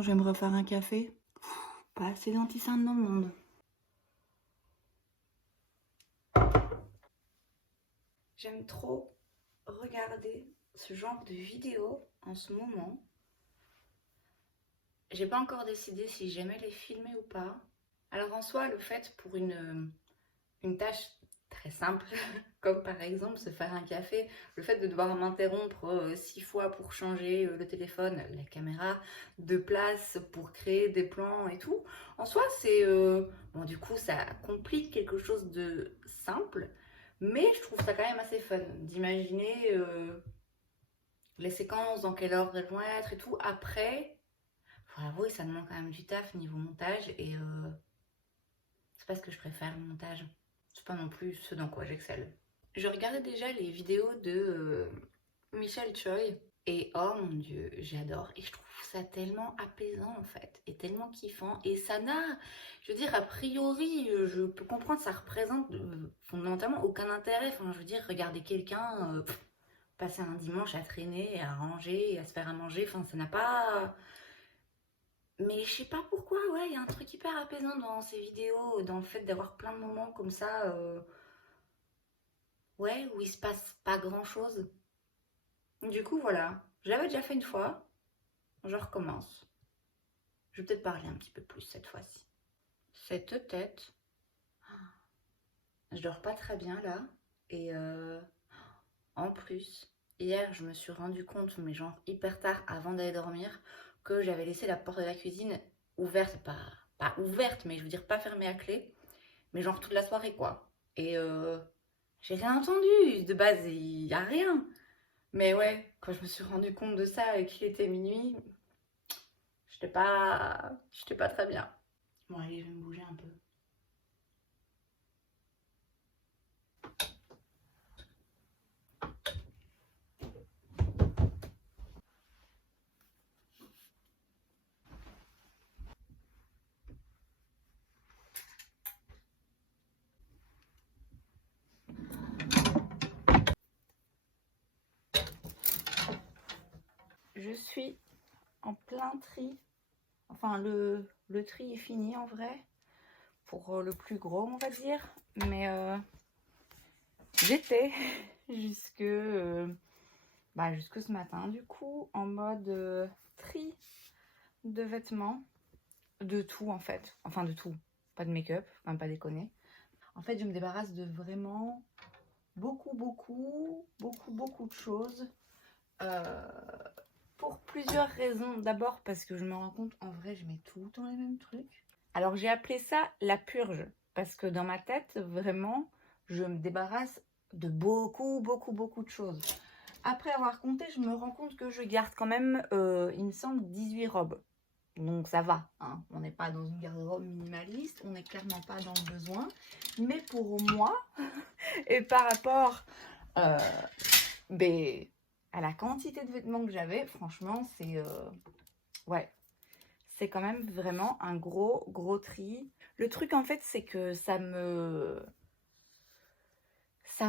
quand je vais me refaire un café. Pas assez d'antisaintes dans le monde. J'aime trop regarder ce genre de vidéos en ce moment. J'ai pas encore décidé si j'aimais les filmer ou pas. Alors en soi, le fait pour une tâche très simple, comme par exemple se faire un café, le fait de devoir m'interrompre 6 fois pour changer le téléphone, la caméra de place pour créer des plans et tout, en soi c'est... bon du coup ça complique quelque chose de simple, mais je trouve ça quand même assez fun d'imaginer les séquences, dans quelle ordre elles vont être et tout. Après, faut avouer, ça demande quand même du taf niveau montage et c'est pas ce que je préfère, le montage. C'est pas non plus ce dans quoi j'excelle. Je regardais déjà les vidéos de Michel Choi et oh mon dieu, j'adore. Et je trouve ça tellement apaisant en fait, et tellement kiffant. Et ça n'a, je veux dire, a priori, je peux comprendre, ça représente fondamentalement aucun intérêt. Enfin, je veux dire, regarder quelqu'un passer un dimanche à traîner, à ranger, à se faire à manger, enfin, ça n'a pas... Mais je sais pas pourquoi, ouais, il y a un truc hyper apaisant dans ces vidéos, dans le fait d'avoir plein de moments comme ça, ouais, où il se passe pas grand-chose. Du coup, voilà, je l'avais déjà fait une fois, je recommence. Je vais peut-être parler un petit peu plus cette fois-ci. Cette tête, je dors pas très bien là, et en plus, hier, je me suis rendu compte, mais genre hyper tard avant d'aller dormir, que j'avais laissé la porte de la cuisine ouverte, pas ouverte, mais je veux dire pas fermée à clé, mais genre toute la soirée quoi. Et j'ai rien entendu, de base il y a rien. Mais ouais, quand je me suis rendu compte de ça et qu'il était minuit, j'étais pas très bien. Bon allez, je vais me bouger un peu. Je suis en plein tri. Enfin, le tri est fini en vrai, pour le plus gros, on va dire. Mais j'étais jusque, jusque ce matin, du coup, en mode tri de vêtements, de tout en fait. Enfin, de tout. Pas de make-up, faut quand même pas déconner. En fait, je me débarrasse de vraiment beaucoup de choses. Pour plusieurs raisons. D'abord parce que je me rends compte, en vrai, je mets tout le temps les mêmes trucs. Alors j'ai appelé ça la purge, parce que dans ma tête, vraiment, je me débarrasse de beaucoup de choses. Après avoir compté, je me rends compte que je garde quand même, il me semble, 18 robes. Donc ça va, hein. On n'est pas dans une garde-robe minimaliste, on n'est clairement pas dans le besoin. Mais pour moi, et par rapport ben, à la quantité de vêtements que j'avais, franchement, c'est... ouais, c'est quand même vraiment un gros tri. Le truc, en fait, c'est que ça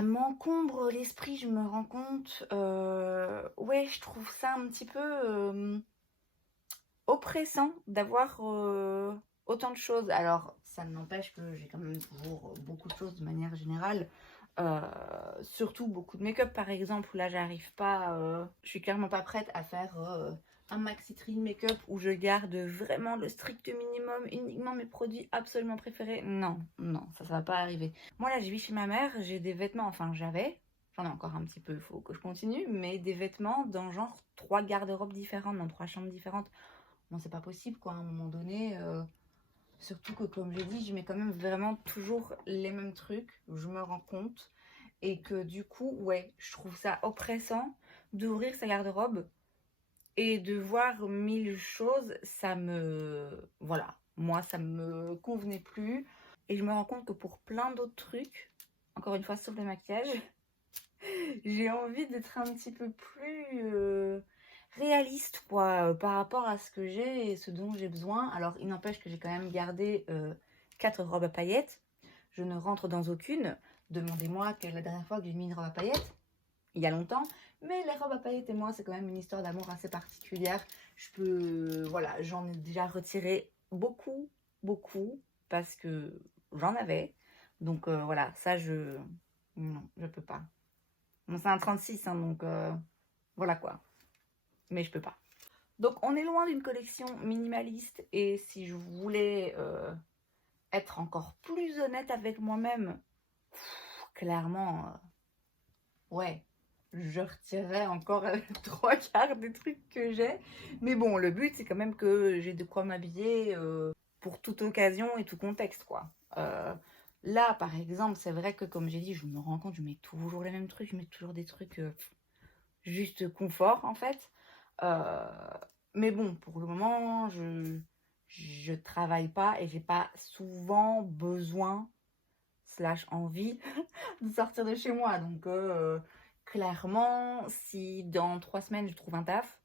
m'encombre l'esprit, je me rends compte. Ouais, je trouve ça un petit peu oppressant d'avoir autant de choses. Alors, ça n'empêche que j'ai quand même toujours beaucoup de choses de manière générale. Surtout beaucoup de make-up par exemple, où là j'arrive pas, je suis clairement pas prête à faire un maxi tri de make-up où je garde vraiment le strict minimum, uniquement mes produits absolument préférés. Non, ça va pas arriver. Moi là je vis chez ma mère, j'ai des vêtements, enfin j'en ai encore un petit peu, il faut que je continue, mais des vêtements dans genre 3 garde-robes différentes, dans 3 chambres différentes. Bon, c'est pas possible quoi, à un moment donné. Surtout que, comme j'ai dit, je mets quand même vraiment toujours les mêmes trucs, je me rends compte. Et que du coup, ouais, je trouve ça oppressant d'ouvrir sa garde-robe et de voir 1000 choses. Ça me... Voilà, moi, ça me convenait plus. Et je me rends compte que pour plein d'autres trucs, encore une fois, sauf le maquillage, j'ai envie d'être un petit peu plus réaliste, quoi, par rapport à ce que j'ai et ce dont j'ai besoin. Alors, il n'empêche que j'ai quand même gardé 4 robes à paillettes. Je ne rentre dans aucune. Demandez-moi quelle est la dernière fois que j'ai mis une robe à paillettes. il y a longtemps. Mais les robes à paillettes et moi, c'est quand même une histoire d'amour assez particulière. Voilà, j'en ai déjà retiré beaucoup, beaucoup, parce que j'en avais. Donc voilà, ça, non, je peux pas. Bon, c'est un 36, hein, donc voilà quoi. Mais je peux pas. Donc on est loin d'une collection minimaliste. Et si je voulais être encore plus honnête avec moi-même, clairement, ouais, je retirerais encore 3/4 des trucs que j'ai. Mais bon, le but, c'est quand même que j'ai de quoi m'habiller pour toute occasion et tout contexte, quoi. Là, par exemple, c'est vrai que, comme j'ai dit, je me rends compte, je mets toujours les mêmes trucs, je mets toujours des trucs juste confort, en fait. Euh, mais bon, pour le moment, je travaille pas et j'ai pas souvent besoin slash envie de sortir de chez moi. Donc, clairement, si dans 3 semaines je trouve un taf,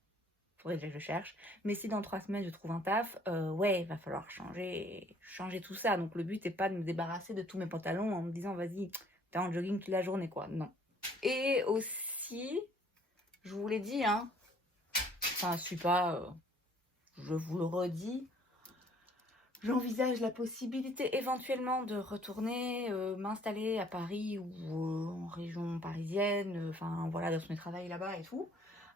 faudrait que je cherche, mais si dans 3 semaines je trouve un taf, ouais, il va falloir changer tout ça. Donc, le but n'est pas de me débarrasser de tous mes pantalons en me disant, vas-y, t'es en jogging toute la journée, quoi. Non. Et aussi, je vous l'ai dit, hein, enfin, je suis pas, je vous le redis, j'envisage la possibilité éventuellement de retourner m'installer à Paris ou en région parisienne, enfin voilà, de son travail là-bas et tout.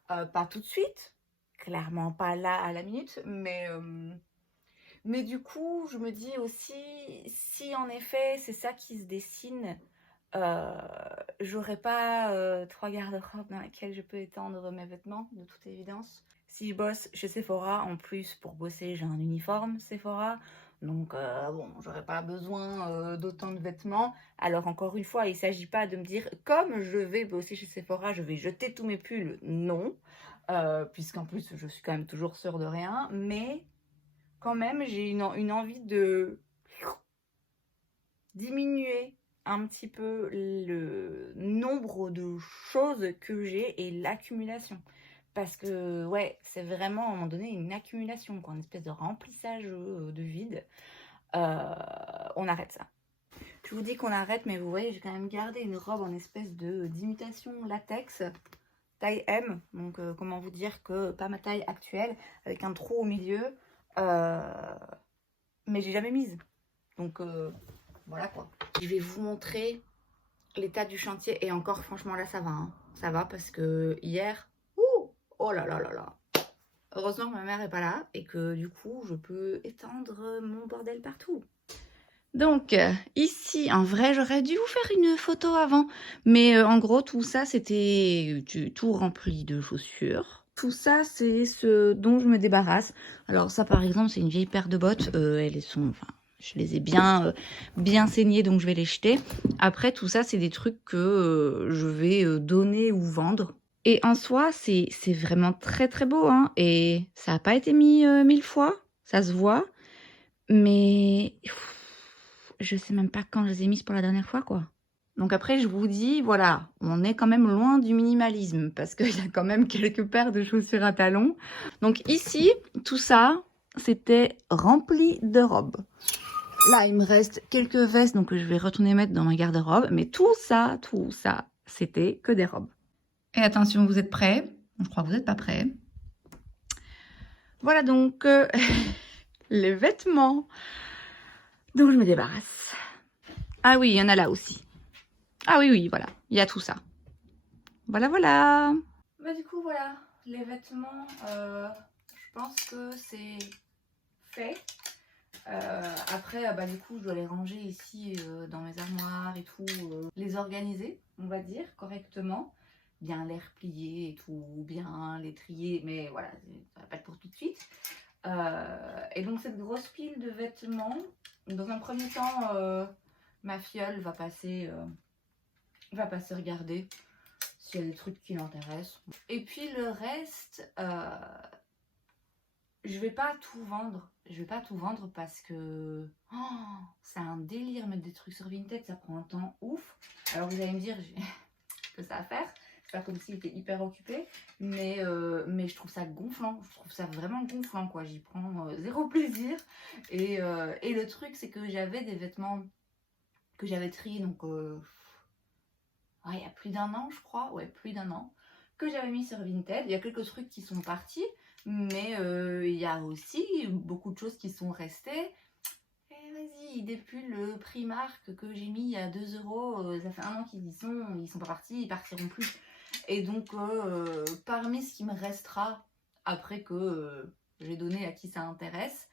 Pas tout de suite, clairement pas là à la minute, mais du coup, je me dis aussi, si en effet c'est ça qui se dessine, euh, j'aurais pas 3 garde-robes dans lesquelles je peux étendre mes vêtements, de toute évidence. Si je bosse chez Sephora, en plus, pour bosser, j'ai un uniforme Sephora. Donc, bon, j'aurais pas besoin d'autant de vêtements. Alors, encore une fois, il s'agit pas de me dire, comme je vais bosser chez Sephora, je vais jeter tous mes pulls. Non. Puisqu'en plus, je suis quand même toujours sûre de rien. Mais, quand même, j'ai une envie de diminuer un petit peu le nombre de choses que j'ai et l'accumulation. Parce que, ouais, c'est vraiment à un moment donné une accumulation, quoi, une espèce de remplissage de vide. On arrête ça. Je vous dis qu'on arrête, mais vous voyez, j'ai quand même gardé une robe en espèce de d'imitation latex, taille M. Donc, comment vous dire que pas ma taille actuelle, avec un trou au milieu. Mais j'ai jamais mise. Donc, voilà quoi. Je vais vous montrer l'état du chantier. Et encore, franchement, là, ça va. Hein. Ça va parce que hier, oh là là là là. Heureusement que ma mère n'est pas là et que du coup, je peux étendre mon bordel partout. Donc, ici, en vrai, j'aurais dû vous faire une photo avant. Mais en gros, tout ça, c'était tout rempli de chaussures. Tout ça, c'est ce dont je me débarrasse. Alors ça, par exemple, c'est une vieille paire de bottes. Enfin, je les ai bien saignées, donc je vais les jeter. Après, tout ça, c'est des trucs que je vais donner ou vendre. Et en soi, c'est vraiment très très beau. Hein, et ça n'a pas été mis 1000 fois. Ça se voit. Mais je sais même pas quand je les ai mises pour la dernière fois, quoi. Donc après, je vous dis, voilà, on est quand même loin du minimalisme parce qu'il y a quand même quelques paires de chaussures à talons. Donc ici, tout ça, c'était rempli de robes. Là, il me reste quelques vestes, donc je vais retourner mettre dans ma garde-robe. Mais tout ça, c'était que des robes. Et attention, vous êtes prêts? Je crois que vous n'êtes pas prêts. Voilà donc les vêtements dont je me débarrasse. Ah oui, il y en a là aussi. Ah oui, oui, voilà, il y a tout ça. Voilà, voilà. Bah du coup, voilà, les vêtements, je pense que c'est fait. Après, bah du coup, je dois les ranger ici dans mes armoires et tout, les organiser, on va dire, correctement. Bien les replier et tout, bien les trier, mais voilà, ça va pas être pour tout de suite. Et donc cette grosse pile de vêtements, dans un premier temps, ma filleule va passer regarder s'il y a des trucs qui l'intéressent. Et puis le reste, je vais pas tout vendre. Je vais pas tout vendre parce que c'est un délire mettre des trucs sur Vinted, ça prend un temps ouf. Alors vous allez me dire que ça à faire. C'est pas comme s'il était hyper occupé, mais je trouve ça gonflant. Je trouve ça vraiment gonflant, quoi. J'y prends zéro plaisir. Et le truc, c'est que j'avais des vêtements que j'avais triés, donc il y a plus d'un an, je crois, ouais, plus d'un an, que j'avais mis sur Vinted. Il y a quelques trucs qui sont partis, mais il y a aussi beaucoup de choses qui sont restées. Et vas-y, des pulls Primark que j'ai mis à 2 euros, ça fait un an qu'ils y sont, ils sont pas partis, ils partiront plus. Et donc, parmi ce qui me restera après que j'ai donné à qui ça intéresse,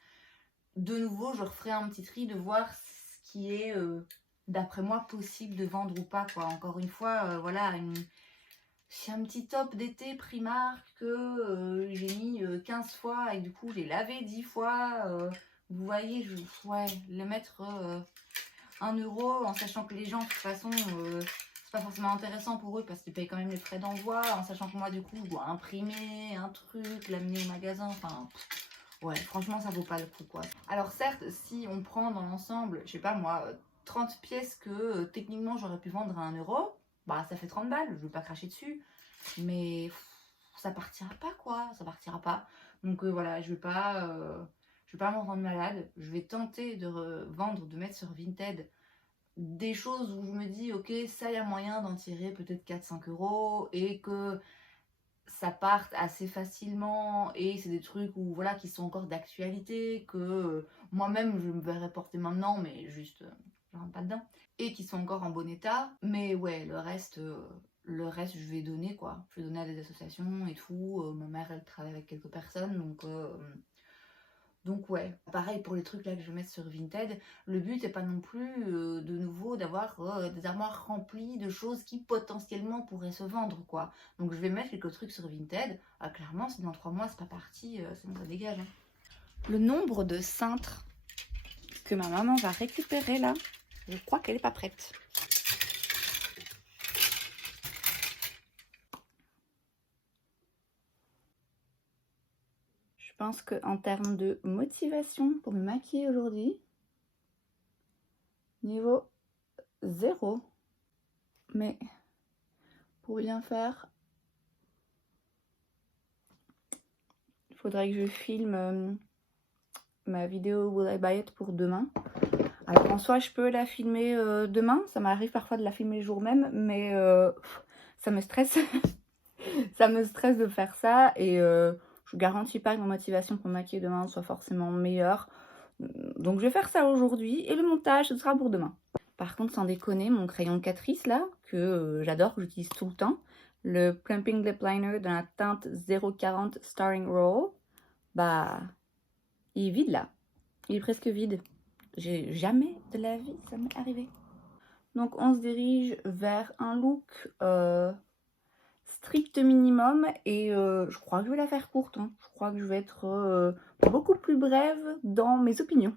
de nouveau, je referai un petit tri de voir ce qui est, d'après moi, possible de vendre ou pas, quoi. Encore une fois, voilà, c'est un petit top d'été Primark que j'ai mis 15 fois et du coup, j'ai lavé 10 fois. Vous voyez, ouais, le mettre 1 euro en sachant que les gens, de toute façon, c'est pas forcément intéressant pour eux parce qu'ils payent quand même les frais d'envoi, en sachant que moi, du coup, je dois imprimer un truc, l'amener au magasin, enfin... Ouais, franchement, ça vaut pas le coup, quoi. Alors certes, si on prend dans l'ensemble, je sais pas moi, 30 pièces que techniquement j'aurais pu vendre à 1 euro, bah ça fait 30 balles, je veux pas cracher dessus. Mais ça partira pas, quoi, ça partira pas. Donc voilà, je vais pas m'en rendre malade. Je vais tenter de vendre, de mettre sur Vinted des choses où je me dis, ok, ça, il y a moyen d'en tirer peut-être 4-5 euros et que ça parte assez facilement et c'est des trucs où, voilà, qui sont encore d'actualité, que moi-même je me verrais porter maintenant, mais juste, je rentre pas dedans, et qui sont encore en bon état. Mais ouais, le reste je vais donner, quoi. Je vais donner à des associations et tout. Ma mère, elle travaille avec quelques personnes, donc ouais, pareil pour les trucs là que je vais mettre sur Vinted, le but n'est pas non plus de nouveau d'avoir des armoires remplies de choses qui potentiellement pourraient se vendre, quoi. Donc je vais mettre quelques trucs sur Vinted. Ah, clairement, si dans 3 mois c'est pas parti, c'est bon, ça dégage. Hein. Le nombre de cintres que ma maman va récupérer là, je crois qu'elle est pas prête. Je pense qu'en termes de motivation pour me maquiller aujourd'hui, niveau 0. Mais pour bien faire, il faudrait que je filme ma vidéo Will I Buy It pour demain. Alors en soi, je peux la filmer demain. Ça m'arrive parfois de la filmer le jour même, mais ça me stresse. Ça me stresse de faire ça et je garantis pas que ma motivation pour me maquiller demain soit forcément meilleure. Donc je vais faire ça aujourd'hui et le montage, ce sera pour demain. Par contre, sans déconner, mon crayon Catrice là, que j'adore, que j'utilise tout le temps, le Plumping Lip Liner dans la teinte 040 Starring Roll, bah, il est vide là. Il est presque vide. J'ai jamais de la vie, ça m'est arrivé. Donc on se dirige vers un look strict minimum et je crois que je vais la faire courte. Hein. Je crois que je vais être beaucoup plus brève dans mes opinions.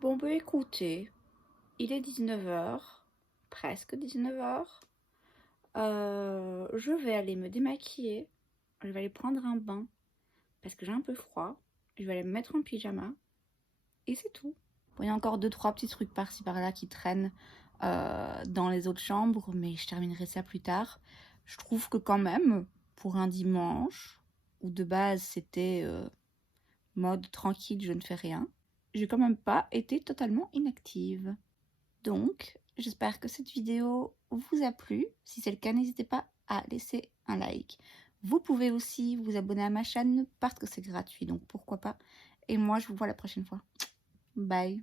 Bon bah écoutez, il est 19h, presque 19h. Je vais aller me démaquiller, je vais aller prendre un bain parce que j'ai un peu froid. Je vais aller me mettre en pyjama et c'est tout. Bon, il y a encore 2-3 petits trucs par-ci par-là qui traînent dans les autres chambres, mais je terminerai ça plus tard. Je trouve que quand même, pour un dimanche, où de base c'était mode tranquille, je ne fais rien, j'ai quand même pas été totalement inactive. Donc, j'espère que cette vidéo vous a plu. Si c'est le cas, n'hésitez pas à laisser un like. Vous pouvez aussi vous abonner à ma chaîne parce que c'est gratuit, donc pourquoi pas. Et moi, je vous vois la prochaine fois. Bye.